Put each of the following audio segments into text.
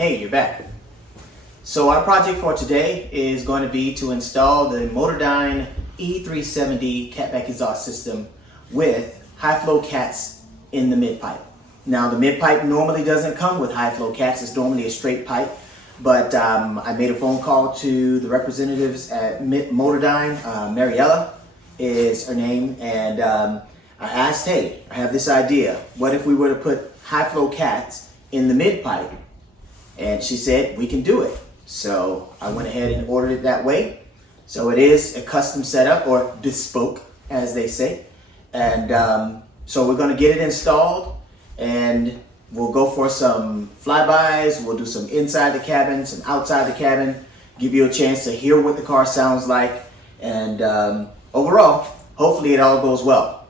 Hey, you're back. So our project for today is going to be to install the Motordyne E370 catback exhaust system with high flow cats in the mid pipe. Now the mid pipe normally doesn't come with high flow cats, it's normally a straight pipe, but I made a phone call to the representatives at Motordyne. Mariella is her name, and I asked, hey, I have this idea. What if we were to put high flow cats in the mid pipe? And she said, we can do it. So I went ahead and ordered it that way. So it is a custom setup, or bespoke, as they say. And so we're gonna get it installed, and we'll go for some flybys. We'll do some inside the cabin, some outside the cabin, give you a chance to hear what the car sounds like. And overall, hopefully it all goes well.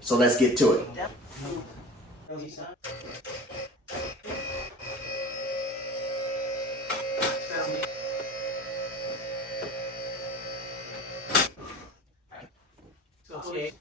So let's get to it. Okay.